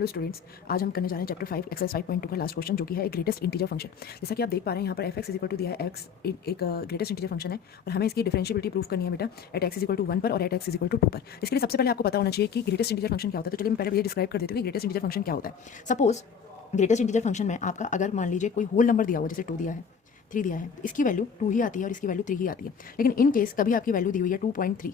Hello students, आज हम करने जा रहे हैं चैप्टर 5 एक्सरसाइज 5.2 का लास्ट क्वेश्चन जो कि है एक ग्रेटेस्ट इंटीजर फंक्शन। जैसा कि आप देख पा रहे हैं यहाँ पर F X is equal to दिया है एक्स एक ग्रेटेस्ट इंटीजर फंक्शन है और हमें इसकी डिफरेंशिएबिलिटी प्रूव करनी है बेटा at X is equal to 1 पर और at X is equal to 2 पर। इसके लिए सबसे पहले आपको पता होना चाहिए कि ग्रेटेस्ट इंटीजर फंक्शन क्या होता है। तो चलिए मैं पहले ये डिस्क्राइब कर देती हूँ कि ग्रेटेस्ट इंटीजर फंक्शन क्या होता है। सपोज ग्रेटेस्ट इंटीजर फंक्शन में आपका अगर मान लीजिए कोई होल नंबर दिया हुआ, जैसे 2 दिया है, 3 दिया है, इसकी वैल्यू 2 ही आती है और इसकी वैल्यू 3 ही आती है। लेकिन इन केस कभी आपकी वैल्यू दी हुई है 2.3,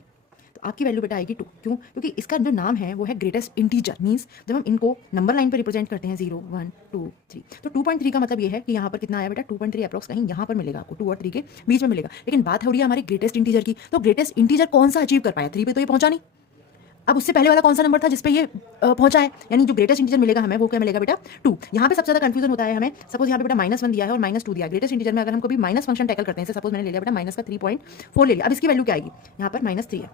तो आपकी वैल्यू बेटा आएगी 2। क्यों? क्योंकि इसका जो नाम है वो है ग्रेटेस्ट इंटीजर। मींस जब हम इनको नंबर लाइन पर रिप्रेजेंट करते हैं 0 1 2 3, तो 2.3 का मतलब ये है कि यहाँ पर कितना आया बेटा 2.3 अप्रॉक्स कहीं यहाँ पर मिलेगा आपको, 2 और 3 के बीच में मिलेगा। लेकिन बात हो रही है हमारी ग्रेटेस्ट इंटीजर की, तो ग्रेटेस्ट इंटीजर कौन सा अचीव कर पाया? 3 पे तो ये पहुंचा नहीं। अब उससे पहले वाला कौन सा नंबर था जिसपे ये पहुंचा है? यानी जो ग्रेटेस्ट इंटीजर मिलेगा हमें वो क्या मिलेगा बेटा 2। यहाँ पे सबसे ज्यादा कंफ्यूजन होता है हमें। सपोज यहाँ पे बेटा -1 दिया है और -2 दिया है। ग्रेटेस्ट इंटीजर में अगर हम कभी माइनस फंक्शन टैकल करते हैं, सपोज मैंने ले लिया बेटा माइनस का 3.4 ले लिया, अब इसकी वैल्यू क्या आएगी? यहाँ पर -3 है,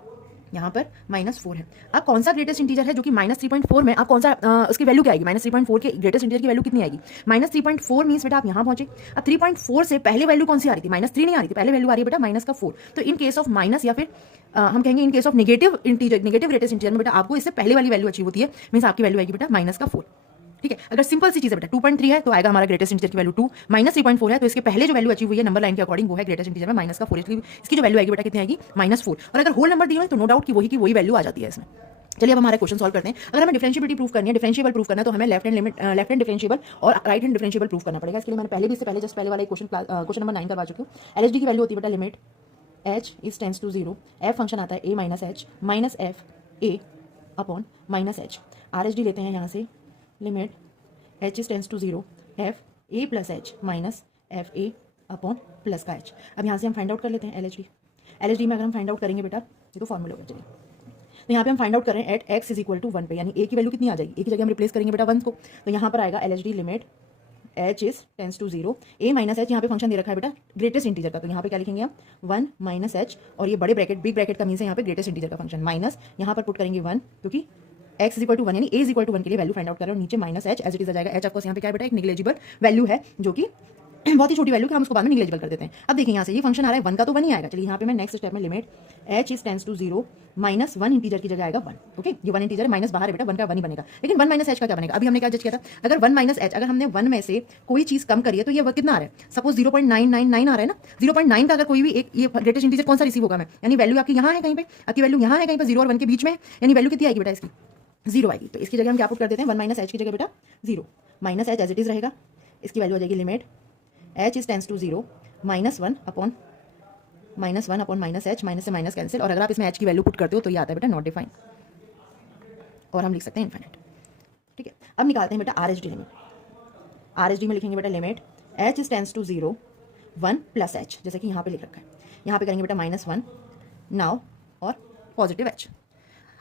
यहाँ पर -4 है। अब कौन सा ग्रेटेस्ट इंटीजर है जो कि -3.4 में, अब कौन सा उसकी वैल्यू क्या आएगी? -3.4 के ग्रेटेस्ट इंटीजर की वैल्यू कितनी आएगी? -3.4 मीन्स बेटा आप यहाँ पहुंचे। अब 3.4 से पहले वैल्यू कौन सी आ रही थी? -3 नहीं आ रही थी, पहले वैल्यू आ रही है बेटा -4। तो इन केस ऑफ माइनस या फिर हम कहेंगे in case of negative integer, negative greatest integer में बेटा आपको इससे पहले वाली वैल्यू अचीव होती है। मीन्स आपकी वैल्यू आएगी बेटा -4। ठीक है, अगर सिंपल सी चीज है बेटा 2.3 है तो आएगा हमारा ग्रेटेस्ट इंटीजर की वैल्यू 2, -3.4 है तो इसके पहले जो वैल्यू अचीव हुई है नंबर लाइन के अकॉर्डिंग वो है ग्रेटेस्ट इंटीजर में -4। इसकी जो वैल्यू आएगी बेटा कितनी आएगी? -4। और अगर होल नंबर दिया हो तो नो डाउट कि वही वैल्यू आ जाती है इसमें। चलिए अब हमारा क्वेश्चन सॉल्व करते हैं। अगर हमें डिफरेंशिएबिलिटी प्रूव करनी है, डिफरेंशिएबल प्रूव करना है, तो हमें लेफ्ट हैंड डिफरेंशिएबल और राइट हैंड डिफरेंशिएबल प्रूव करना पड़ेगा। इसके लिए मैंने पहले भी इससे पहले जस्ट पहले वाला क्वेश्चन नंबर 9 करवा चुकी हूँ। एलएचडी की वैल्यू होती है बेटा limit h is tends to 0, f function आता है a minus h minus f a upon minus h. RHD लेते हैं यहाँ से limit h is tends to 0, f a plus h minus f a upon plus का h। अब यहाँ से हम फाइंड आउट कर लेते हैं एलएचडी। एलएचडी में अगर हम फाइंड आउट करेंगे बेटा, ये तो फॉर्मूला होगा। चलिए तो यहाँ पे हम फाइंड आउट कर रहे हैं at x is equal to 1 पे, यानी a की वैल्यू कितनी आ जाएगी? a की जगह हम रिप्लेस करेंगे बेटा 1 को, तो यहाँ पर आएगा LHD limit h is tends to 0, a minus h. यहाँ पे फंक्शन दे रखा है बेटा ग्रेटेस्ट इंटीजर का, तो यहाँ पे क्या लिखेंगे हम 1 माइनस एच, और ये बड़े ब्रैकेट बिग ब्रैकेट का मीन्स है यहाँ पे ग्रेटेस्ट इंटीजर का फंक्शन, माइनस यहाँ पर पुट करेंगे 1 क्योंकि x इज इक्वल टू 1 यानी a इज इक्वल टू 1 के लिए वैल्यू फाइंड आउट कर रहे हैं, और नीचे minus H as it is आ जाएगा। h ऑफकोर्स यहाँ पे क्या है बेटा एक निग्लेजिबल वैल्यू है जो कि बहुत ही छोटी वैल्यू कि हम उसको बाद में निग्लेजिबल कर देते हैं। अब देखिए यहाँ से ये फंक्शन आ रहा है 1 का, तो 1 ही आएगा। चलिए यहाँ पे मैं नेक्स्ट स्टेप में limit h is tends to 0 -1 integer की जगह आएगा 1। ओके, ये 1 इंटीजर है, माइनस बाहर है बेटा, 1 का 1 ही बनेगा। लेकिन 1 माइनस एच का क्या बनेगा? अभी हमने क्या जज किया था? अगर 1 माइनस एच, अगर हमने 1 में से कोई चीज कम करी है तो ये कितना आ रहा है? सपोज 0.999 आ रहा है ना। 0.9 का अगर कोई भी एक ये ग्रेटेस्ट इंटीजर कौन सा रिसीव होगा? मैं यानी वैल्यू आपकी यहाँ है कहीं पे, आपकी वैल्यू यहाँ है कहीं पर 0 और 1 के बीच में, यानी वैल्यू कितनी आएगी बेटा इसकी? 0 आएगी। तो इसकी जगह हम क्या पुट कर देते हैं? 1 माइनस एच की जगह बेटा 0 minus H as it is रहेगा। इसकी वैल्यू आ जाएगी limit h is tends to 0 -1 upon minus h, minus से माइनस कैंसिल, और अगर आप इसमें h की वैल्यू पुट करते हो तो ये आता है बेटा नॉट डिफाइन, और हम लिख सकते हैं इनफाइनाइट। ठीक है, अब निकालते हैं बेटा आरएचडी लिमिट। आरएचडी में लिखेंगे बेटा limit h is tends to 0 1 plus h, जैसे कि यहाँ पे लिख रखा है। यहाँ पे करेंगे बेटा -1 नाउ और पॉजिटिव h।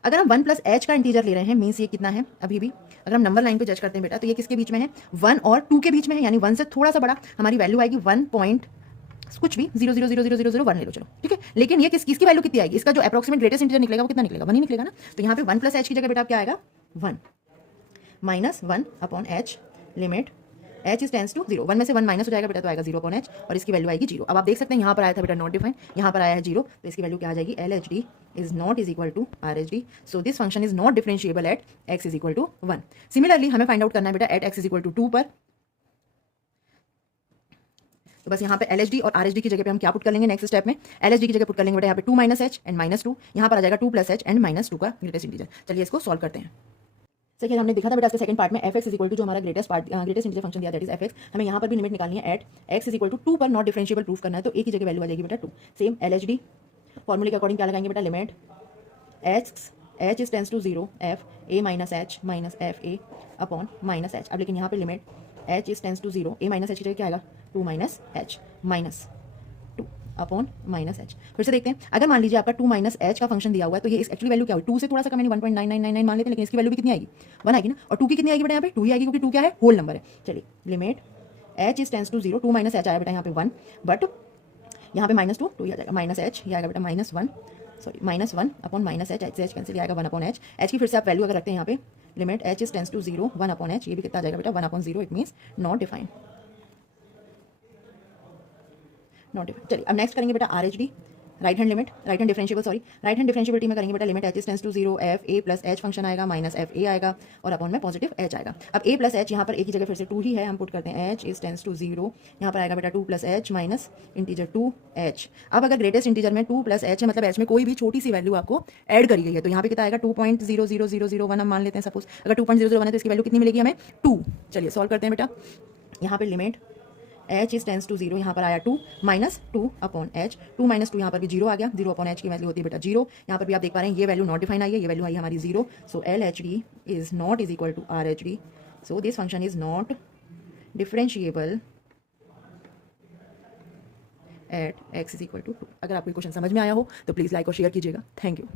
अगर हम 1 प्लस एच का इंटीजर ले रहे हैं मीन्स ये कितना है? अभी भी अगर हम नंबर लाइन पे जज करते हैं बेटा तो ये किसके बीच में है? 1 और 2 के बीच में है, यानी 1 से थोड़ा सा बड़ा। हमारी वैल्यू आएगी 1 पॉइंट कुछ भी 0.0000001 ले लो चलो, ठीक है। लेकिन ये किसकी वैल्यू कितनी आएगी? इसका जो अप्रोक्सीमेट ग्रेटेस्ट इंटीजर निकलेगा वो कितना निकलेगा? 1 ही निकलेगा ना। तो यहाँ पे 1 प्लस एच की जगह बेटा क्या आएगा? 1 -1 upon h limit h is tends to 0, 1 में से 1 माइनस हो जाएगा बेटा तो आएगा 0 अपॉन h, और इसकी वैल्यू आएगी 0। अब आप देख सकते हैं यहाँ पर आया था बेटा नॉट डिफाइन, यहाँ पर आया है 0, तो इसकी वैल्यू क्या आ जाएगी? LHD is not is equal to RHD, so this function is not differentiable at x is equal to 1। Similarly हमें फाइंड आउट करना है बेटा at x is equal to 2 पर। तो बस यहाँ पे LHD और RHD की जगह पे हम क्या पुट कर लेंगे? नेक्स्ट स्टेप में LHD की जगह पुट कर लेंगे बेटा यहाँ पे 2 माइनस एच एंड -2, यहाँ पर आ जाएगा 2 प्लस एच एंड -2 का ग्रेटेस्ट इंटीजर। चलिए इसको सॉल्व करते हैं। सेकंड हमने देखा था बेटा इसके सेकंड पार्ट में f(x) इज इक्वल टू जो हमारा ग्रेटेस्ट इंटीजर फंक्शन दिया दैट इज f(x), हमें यहाँ पर भी लिमिट निकालनी है at x is equal to 2 पर नॉट डिफरेंशिएबल प्रूफ करना है, तो a की जगह वैल्यू आ जाएगी बेटा 2। सेम LHD फॉर्मूले के अकॉर्डिंग क्या लगाएंगे बेटा? Limit h is tends to 0 f a minus h minus f a upon minus h. अब लेकिन यहाँ पे limit h is tends to 0 a minus h की जगह क्या आएगा? 2 minus h minus 2 upon minus h. फिर से देखते हैं, अगर मान लीजिए आपका 2 माइनस एच का फंक्शन दिया हुआ है तो ये इस एक्चुअली वैल्यू क्या हुई? 2 से थोड़ा सा कम यानी 1.9999 मान लेते हैं, लेकिन इसकी वैल्यू भी कितनी आएगी? 1 आएगी ना। और 2 की कितनी आएगी बेटा? यहाँ पे 2 ही आएगी क्योंकि 2 क्या है? होल नंबर है। चलिए limit h is tends to 0, 2 minus h आया बेटा यहाँ पे 1, बट यहाँ पे -2 2 ही आ जाएगा, माइनस एच ये आएगा बेटा -1 upon minus H, H cancel आएगा 1 अपॉन एच। एच की फिर से आप वैल्यू अगर रखते हैं यहाँ पे limit h is tends to 0 1 upon h, ये भी कितना आ जाएगा बेटा? 1 अपॉन 0, इट मीन्स नॉट डिफाइंड। चलिए अब नेक्स्ट करेंगे बेटा RHD। राइट हैंड डिफरेंशिएबिलिटी में करेंगे बेटा limit h tends to 0 f a plus h function आएगा माइनस एफ ए आएगा और अपॉन में पॉजिटिव एच आएगा। अब ए प्लस एच यहाँ पर एक ही जगह फिर से 2 ही है, हम पुट करते हैं एच इज टेंस टू 0, यहाँ पर आएगा बेटा 2 plus h minus integer 2 H. अब अगर ग्रेटेस्ट इंटीजर में 2 प्लस एच है मतलब एच में कोई भी छोटी सी वैल्यू आपको ऐड करी गई है तो यहाँ पे कितना आएगा 2.00001 हम मान लेते हैं सपोज। अगर 2.001 है तो इसकी वैल्यू कितनी मिलेगी हमें 2। चलिए सॉल्व करते हैं बेटा। यहाँ पे limit h is tends to 0, यहाँ पर आया 2 माइनस 2 अपॉन एच, 2 माइनस 2 यहाँ पर भी 0 आ गया, 0 अपॉन एच की वैल्यू होती है बेटा 0। यहाँ पर भी आप देख पा रहे हैं ये वैल्यू नॉट डिफाइन आई है, ये वैल्यू आई है हमारी 0। So L H D is not is equal to R H D. So this function is not differentiable at X is equal to 2। अगर आपको क्वेश्चन समझ में आया हो तो प्लीज़ लाइक और शेयर कीजिएगा। Thank you.